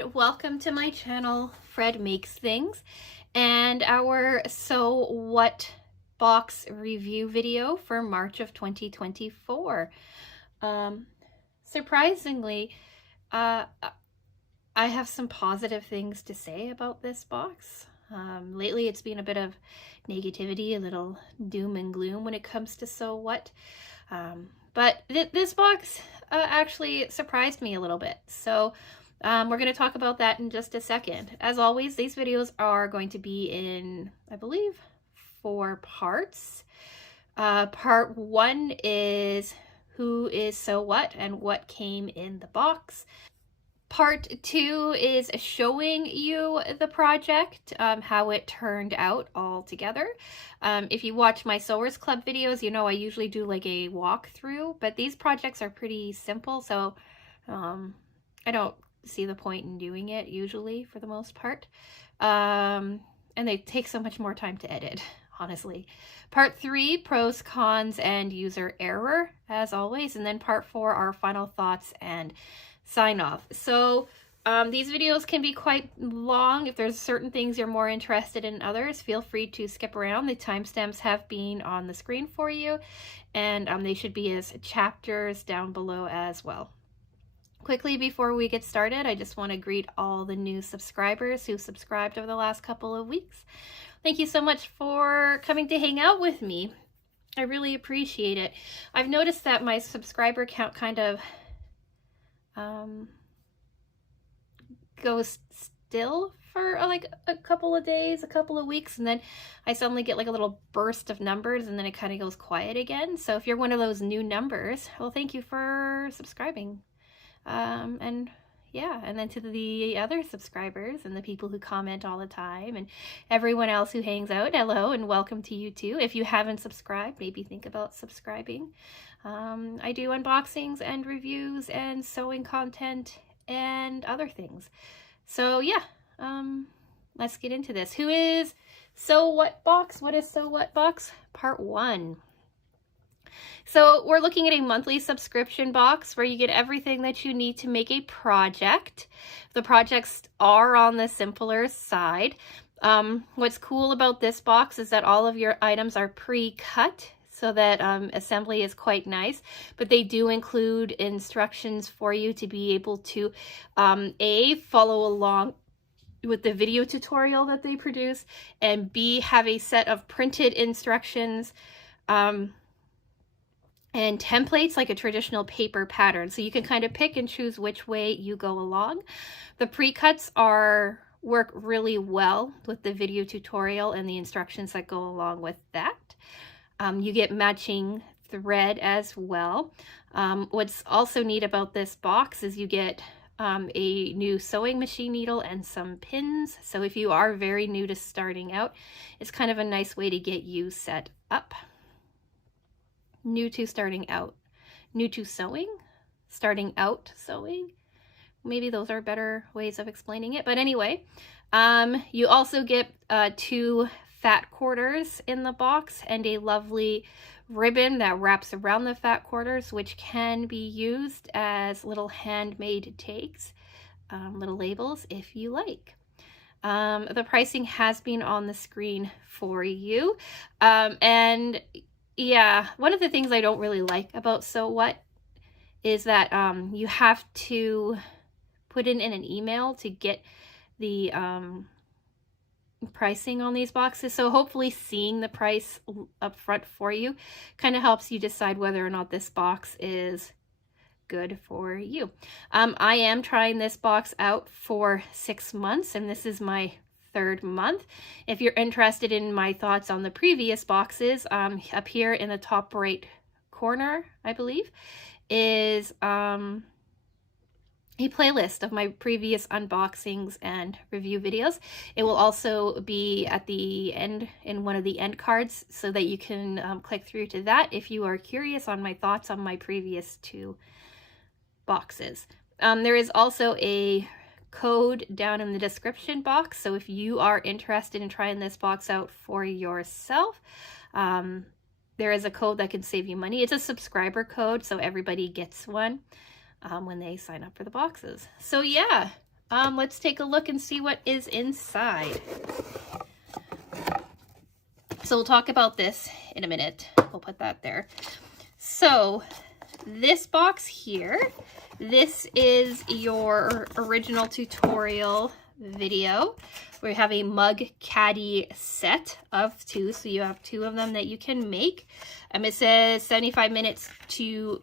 and welcome to my channel, Fred Makes Things, and our So What box review video for March of 2024. Surprisingly, I have some positive things to say about this box. Lately it's been a bit of negativity, a little doom and gloom when it comes to So What. But this box actually surprised me a little bit. So we're going to talk about that in just a second. As always, these videos are going to be in, I believe, 4 parts. Part 1 is who is So What and what came in the box. Part 2 is showing you the project, how it turned out all together. If you watch my Sewers Club videos, you know I usually do like a walkthrough, but these projects are pretty simple, so I don't see the point in doing it usually for the most part. And they take so much more time to edit, honestly. Part 3, pros, cons, and user error, as always. And then part 4, our final thoughts and sign off. So these videos can be quite long. If there's certain things you're more interested in others, feel free to skip around. The timestamps have been on the screen for you, and they should be as chapters down below as well. Quickly before we get started, I just want to greet all the new subscribers who subscribed over the last couple of weeks. Thank you so much for coming to hang out with me. I really appreciate it. I've noticed that my subscriber count kind of goes still for like a couple of days, a couple of weeks, and then I suddenly get like a little burst of numbers and then it kind of goes quiet again. So if you're one of those new numbers, well, thank you for subscribing. And yeah, and then to the other subscribers and the people who comment all the time and everyone else who hangs out, hello and welcome to you too. If you haven't subscribed, maybe think about subscribing. I do unboxings and reviews and sewing content and other things. So yeah, let's get into this. Who is SewWhatBox? What is SewWhatBox? Part 1. So we're looking at a monthly subscription box where you get everything that you need to make a project. The projects are on the simpler side. What's cool about this box is that all of your items are pre-cut, so that assembly is quite nice, but they do include instructions for you to be able to A, follow along with the video tutorial that they produce, and B, have a set of printed instructions and templates like a traditional paper pattern. So you can kind of pick and choose which way you go along. The pre-cuts work really well with the video tutorial and the instructions that go along with that. You get matching thread as well. What's also neat about this box is you get a new sewing machine needle and some pins. So if you are very new to starting out, it's kind of a nice way to get you set up. New to starting out, new to sewing, starting out sewing. Maybe those are better ways of explaining it. But anyway, you also get 2 fat quarters in the box and a lovely ribbon that wraps around the fat quarters, which can be used as little handmade tags, little labels if you like. The pricing has been on the screen for you. And yeah, one of the things I don't really like about So What is that you have to put in an email to get the pricing on these boxes. So hopefully seeing the price up front for you kind of helps you decide whether or not this box is good for you. I am trying this box out for 6 months, and this is my 3rd month. If you're interested in my thoughts on the previous boxes, up here in the top right corner, I believe, is a playlist of my previous unboxings and review videos. It will also be at the end in one of the end cards so that you can click through to that if you are curious on my thoughts on my previous 2 boxes. There is also a code down in the description box, so if you are interested in trying this box out for yourself, there is a code that can save you money. It's a subscriber code, so everybody gets one when they sign up for the boxes. So yeah, let's take a look and see what is inside. So we'll talk about this in a minute. We'll put that there. So this box here, this is your original tutorial video. We have a mug caddy set of 2, so you have 2 of them that you can make. It says 75 minutes to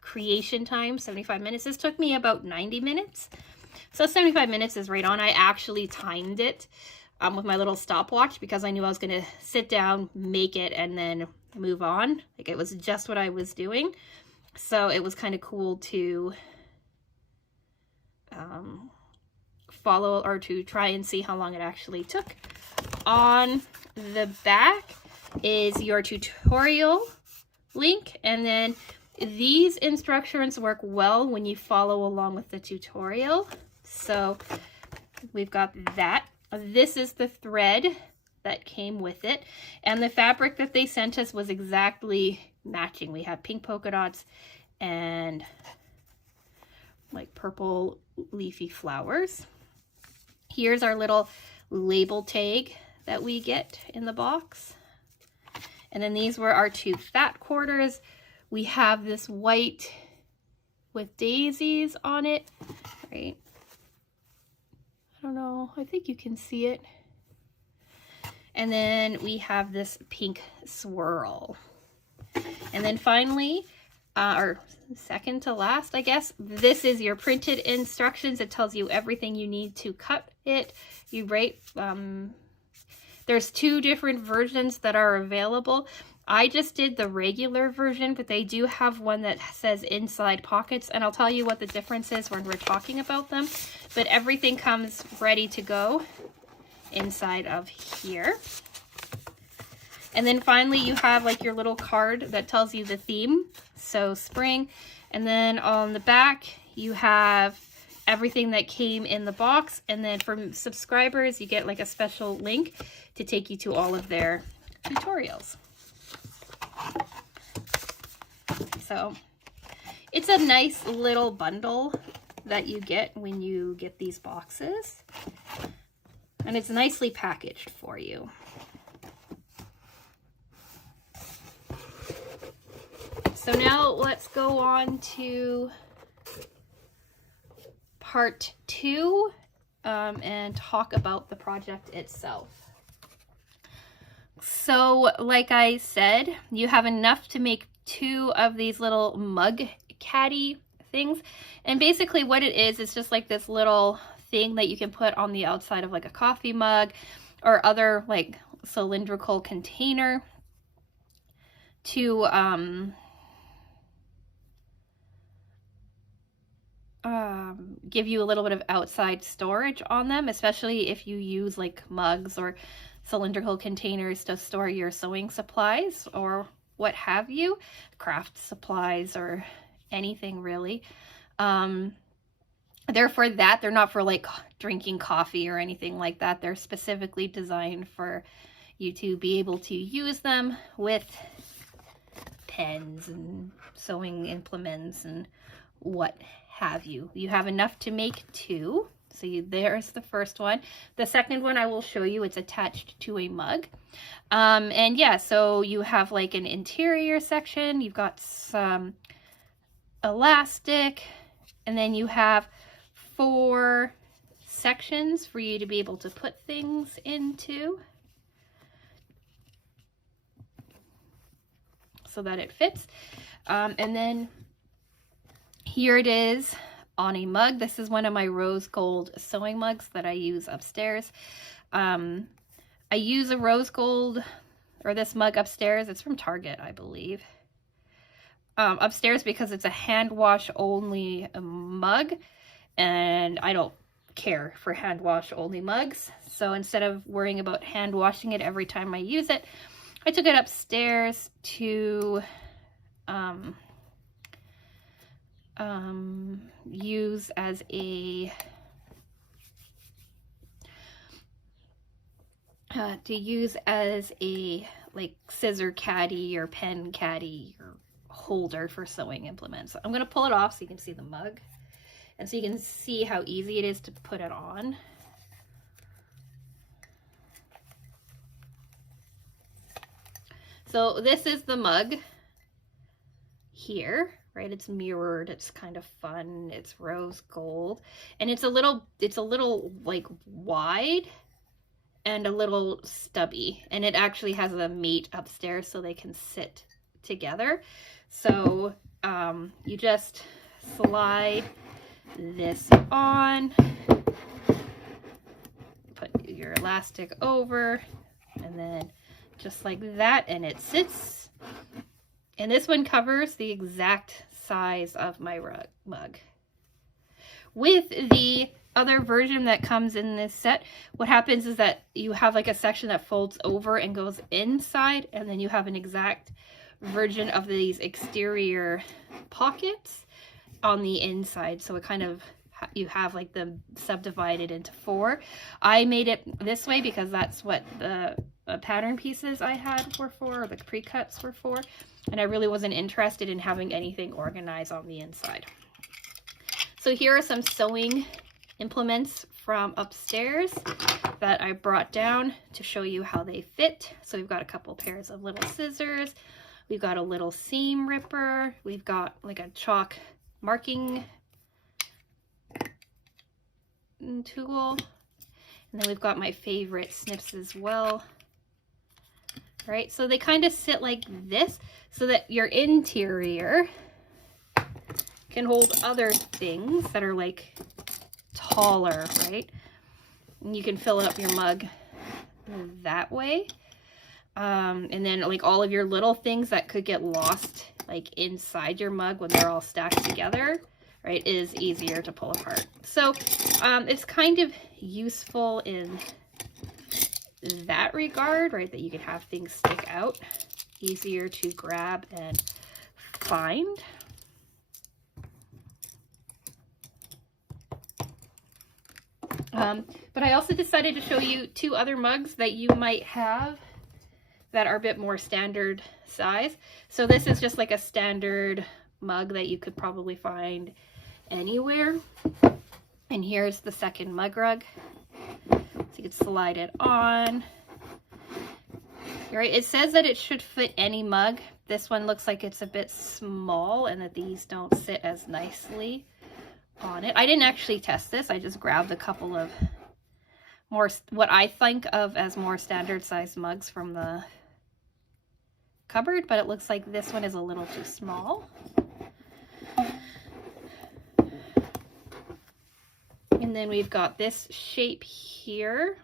creation time, 75 minutes. This took me about 90 minutes. So 75 minutes is right on. I actually timed it with my little stopwatch because I knew I was going to sit down, make it, and then move on. Like, it was just what I was doing. So it was kind of cool to follow, or to try and see how long it actually took. On the back is your tutorial link, and then these instructions work well when you follow along with the tutorial. So we've got that. This is the thread that came with it, and the fabric that they sent us was exactly matching. We have pink polka dots and like purple leafy flowers. Here's our little label tag that we get in the box. And then these were our 2 fat quarters. We have this white with daisies on it, right? I don't know, I think you can see it. And then we have this pink swirl. And then finally, or second to last, I guess, this is your printed instructions. It tells you everything you need to cut it. You write, there's 2 different versions that are available. I just did the regular version, but they do have one that says inside pockets, and I'll tell you what the difference is when we're talking about them. But everything comes ready to go inside of here. And then finally you have like your little card that tells you the theme, so spring. And then on the back you have everything that came in the box, and then for subscribers you get like a special link to take you to all of their tutorials. So it's a nice little bundle that you get when you get these boxes, and it's nicely packaged for you. So now let's go on to part 2 and talk about the project itself. So like I said, you have enough to make 2 of these little mug caddy things. And basically what it is just like this little thing that you can put on the outside of like a coffee mug or other like cylindrical container to give you a little bit of outside storage on them, especially if you use like mugs or cylindrical containers to store your sewing supplies or what have you, craft supplies or anything really. They're for that. They're not for like drinking coffee or anything like that. They're specifically designed for you to be able to use them with pens and sewing implements and what have you. You have enough to make 2. So there's the first one. The second one I will show you, it's attached to a mug. And yeah, so you have like an interior section, you've got some elastic, and then you have 4 sections for you to be able to put things into so that it fits. And then here it is on a mug. This is one of my rose gold sewing mugs that I use upstairs. I use a rose gold, or this mug upstairs. It's from Target, I believe. Upstairs because it's a hand wash only mug, and I don't care for hand wash only mugs. So instead of worrying about hand washing it every time I use it, I took it upstairs to use as a like scissor caddy or pen caddy or holder for sewing implements. I'm going to pull it off so you can see the mug. And so you can see how easy it is to put it on. So this is the mug here, right? It's mirrored, it's kind of fun, it's rose gold, and it's a little like wide and a little stubby, and it actually has a mate upstairs so they can sit together. So you just slide this on, put your elastic over, and then just like that, and it sits. And this one covers the exact size of my mug. With the other version that comes in this set, what happens is that you have like a section that folds over and goes inside, and then you have an exact version of these exterior pockets on the inside. So it kind of, you have like them subdivided into 4. I made it this way because that's what the pattern pieces I had were for, or the pre-cuts were for, and I really wasn't interested in having anything organized on the inside. So here are some sewing implements from upstairs that I brought down to show you how they fit. So we've got a couple pairs of little scissors, we've got a little seam ripper, we've got like a chalk marking tool, and then we've got my favorite snips as well. Right, so they kind of sit like this so that your interior can hold other things that are like taller, right? And you can fill up your mug that way. And then like all of your little things that could get lost like inside your mug when they're all stacked together, right, is easier to pull apart. So it's kind of useful in that regard, right, that you can have things stick out, easier to grab and find. But I also decided to show you 2 other mugs that you might have that are a bit more standard size. So this is just like a standard mug that you could probably find anywhere. And here's the second mug rug. So you can slide it on. Right, it says that it should fit any mug. This one looks like it's a bit small and that these don't sit as nicely on it. I didn't actually test this. I just grabbed a couple of more, what I think of as more standard size mugs from the cupboard, but it looks like this one is a little too small. And then we've got this shape here.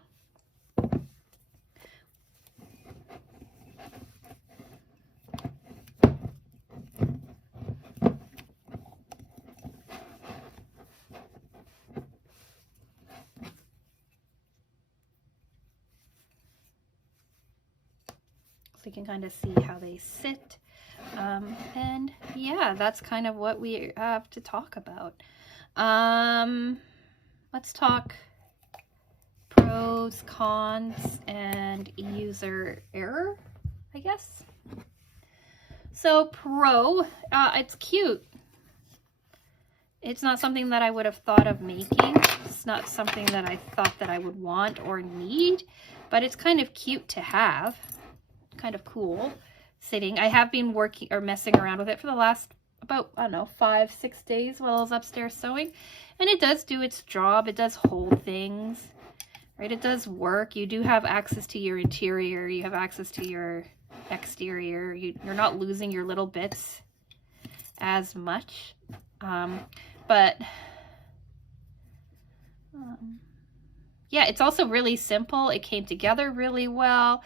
So you can kind of see how they sit. And yeah, that's kind of what we have to talk about. Let's talk pros, cons, and user error, I guess. So pro, it's cute. It's not something that I would have thought of making. It's not something that I thought that I would want or need, but it's kind of cute to have. Kind of cool sitting. I have been working or messing around with it for the last about, I don't know, 5-6 days while I was upstairs sewing, and it does do its job. It does hold things, right? It does work. You do have access to your interior, you have access to your exterior. You're not losing your little bits as much, but yeah, it's also really simple. It came together really well.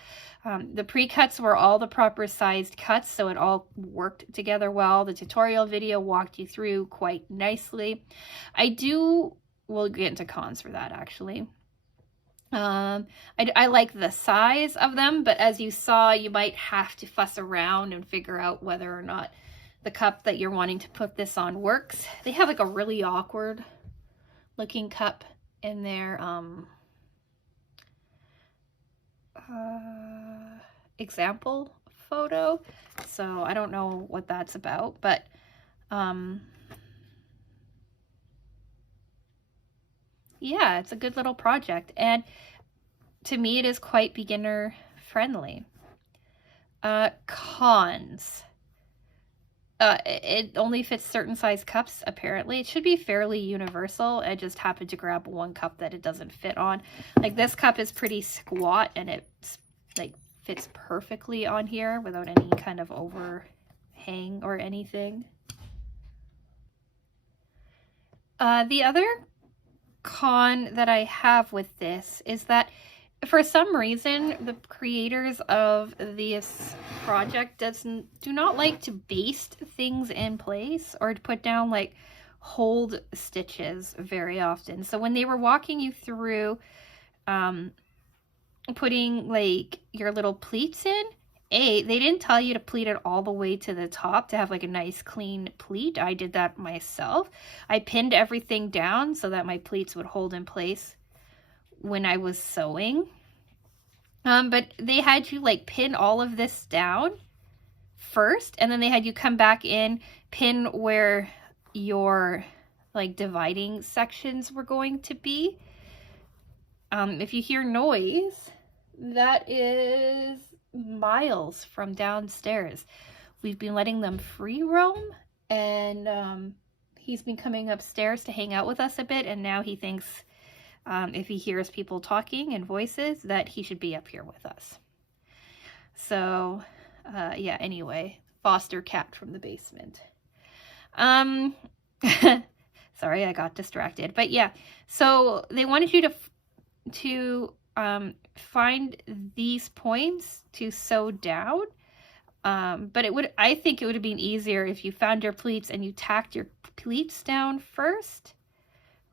The pre-cuts were all the proper sized cuts, so it all worked together well. The tutorial video walked you through quite nicely. We'll get into cons for that actually. I like the size of them, but as you saw, you might have to fuss around and figure out whether or not the cup that you're wanting to put this on works. They have like a really awkward looking cup in their example photo, so I don't know what that's about, but yeah, it's a good little project. And to me, it is quite beginner friendly. Cons. It only fits certain size cups, apparently. It should be fairly universal. I just happened to grab one cup that it doesn't fit on. Like, this cup is pretty squat, and it's, like, fits perfectly on here without any kind of overhang or anything. The other con that I have with this is that for some reason, the creators of this project do not like to baste things in place or to put down like hold stitches very often. So when they were walking you through putting like your little pleats in, they didn't tell you to pleat it all the way to the top to have like a nice clean pleat. I did that myself. I pinned everything down so that my pleats would hold in place when I was sewing. But they had you like pin all of this down first, and then they had you come back in, pin where your like dividing sections were going to be. If you hear noise, that is Miles from downstairs. We've been letting them free roam, and he's been coming upstairs to hang out with us a bit, and now he thinks if he hears people talking and voices that he should be up here with us. So yeah, anyway, foster cat from the basement. Sorry, I got distracted. But yeah, so they wanted you to find these points to sew down. But I think it would have been easier if you found your pleats and you tacked your pleats down first.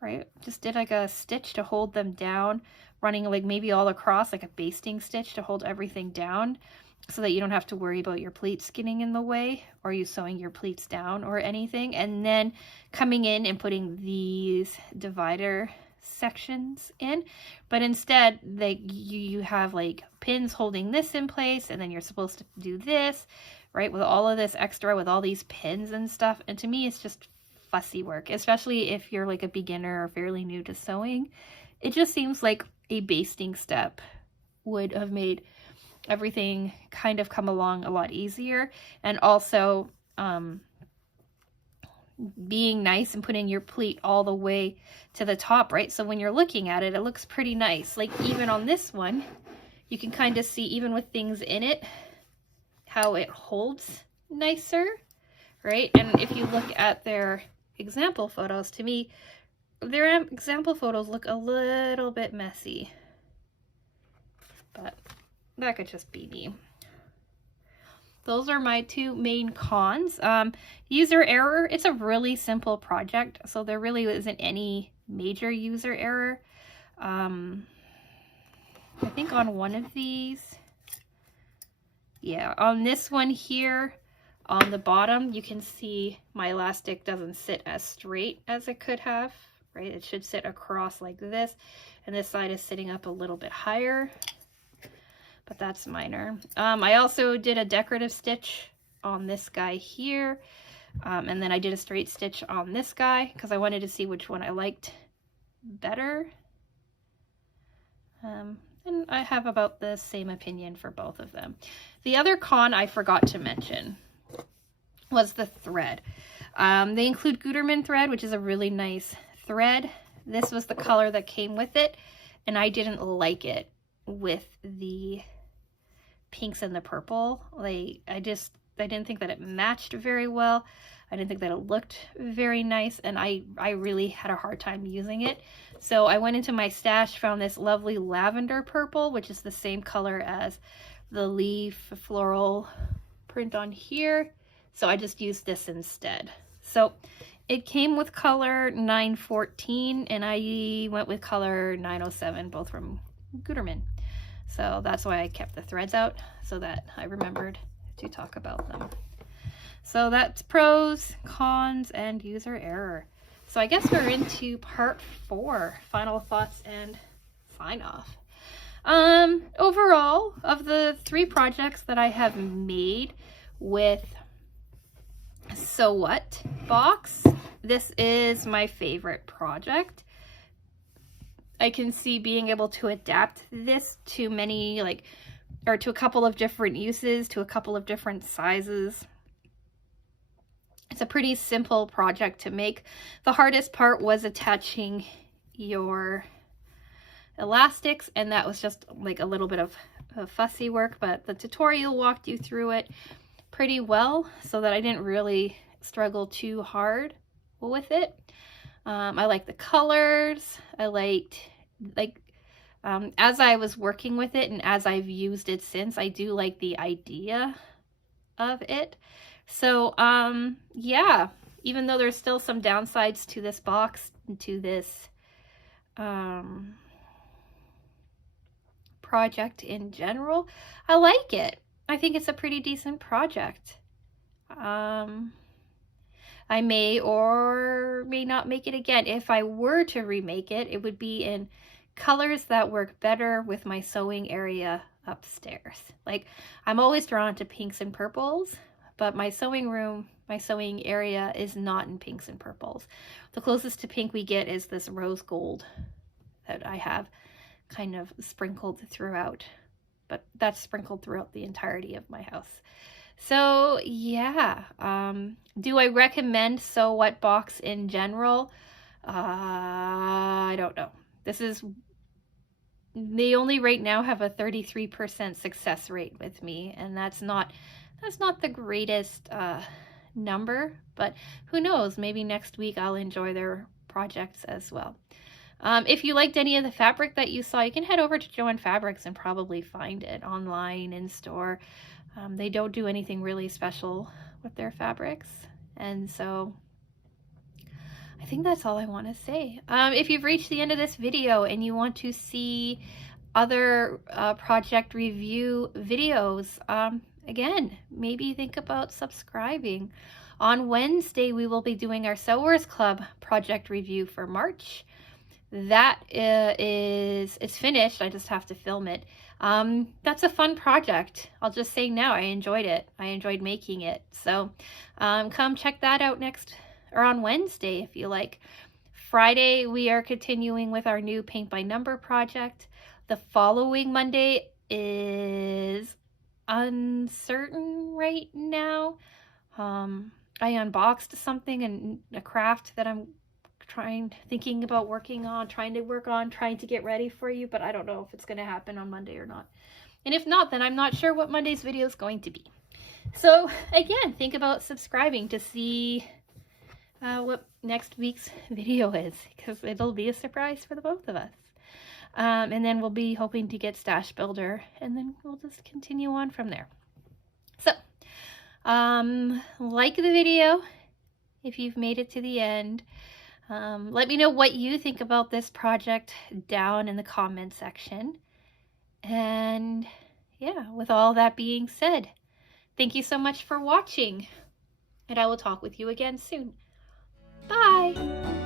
Right, just did like a stitch to hold them down, running like maybe all across, like a basting stitch to hold everything down so that you don't have to worry about your pleats getting in the way or you sewing your pleats down or anything. And then coming in and putting these divider sections in, but instead like you have like pins holding this in place, and then you're supposed to do this, right, with all of this extra with all these pins and stuff. And to me, it's just fussy work, especially if you're like a beginner or fairly new to sewing. It just seems like a basting step would have made everything kind of come along a lot easier. And also being nice and putting your pleat all the way to the top, right? So when you're looking at it, it looks pretty nice. Like even on this one, you can kind of see, even with things in it, how it holds nicer, right? And if you look at their example photos, to me, their example photos look a little bit messy, but that could just be me. Those are my two main cons. User error, it's a really simple project, so there really isn't any major user error. I think on one of these, yeah, on this one here, on the bottom, you can see my elastic doesn't sit as straight as it could have, right? It should sit across like this, and this side is sitting up a little bit higher, but that's minor. I also did a decorative stitch on this guy here, and then I did a straight stitch on this guy because I wanted to see which one I liked better. And I have about the same opinion for both of them. The other con I forgot to mention was the thread. They include Gutermann thread, which is a really nice thread. This was the color that came with it, and I didn't like it with the pinks and the purple. Like I didn't think that it matched very well. I didn't think that it looked very nice, and I really had a hard time using it. So I went into my stash, found this lovely lavender purple, which is the same color as the leaf floral print on here. So I just used this instead. So it came with color 914, and I went with color 907, both from Gutermann. So that's why I kept the threads out, so that I remembered to talk about them. So that's pros, cons, and user error. So I guess we're into part 4, final thoughts and sign off. Overall, of the 3 projects that I have made with SewWhatBox, this is my favorite project. I can see being able to adapt this to many, like, or to a couple of different uses, to a couple of different sizes. It's a pretty simple project to make. The hardest part was attaching your elastics, and that was just like a little bit of fussy work, but the tutorial walked you through it pretty well so that I didn't really struggle too hard with it. I like the colors. I liked, as I was working with it and as I've used it since, I do like the idea of it. So, yeah, even though there's still some downsides to this box, to this project in general, I like it. I think it's a pretty decent project. I may or may not make it again. If I were to remake it, it would be in colors that work better with my sewing area upstairs. Like, I'm always drawn to pinks and purples, but my sewing room, my sewing area is not in pinks and purples. The closest to pink we get is this rose gold that I have kind of sprinkled throughout, but that's sprinkled throughout the entirety of my house. So yeah, do I recommend SewWhatBox in general? I don't know. They only right now have a 33% success rate with me, and that's not the greatest number, but who knows, maybe next week I'll enjoy their projects as well. If you liked any of the fabric that you saw, you can head over to Joann Fabrics and probably find it online in store. They don't do anything really special with their fabrics, and so I think that's all I want to say. If you've reached the end of this video and you want to see other project review videos, again, maybe think about subscribing. On Wednesday, we will be doing our Sewers Club project review for March. That it's finished. I just have to film it. That's a fun project. I'll just say now, I enjoyed it. I enjoyed making it. So come check that out on Wednesday if you like. Friday, we are continuing with our new paint by number project. The following Monday is uncertain right now. I unboxed something and a craft that I'm thinking about working on, trying to get ready for you, but I don't know if it's going to happen on Monday or not. And if not, then I'm not sure what Monday's video is going to be. So again, think about subscribing to see what next week's video is, because it'll be a surprise for the both of us. And then we'll be hoping to get Stash Builder, and then we'll just continue on from there. So, like the video if you've made it to the end. Let me know what you think about this project down in the comment section. And yeah, with all that being said, thank you so much for watching, and I will talk with you again soon. Bye!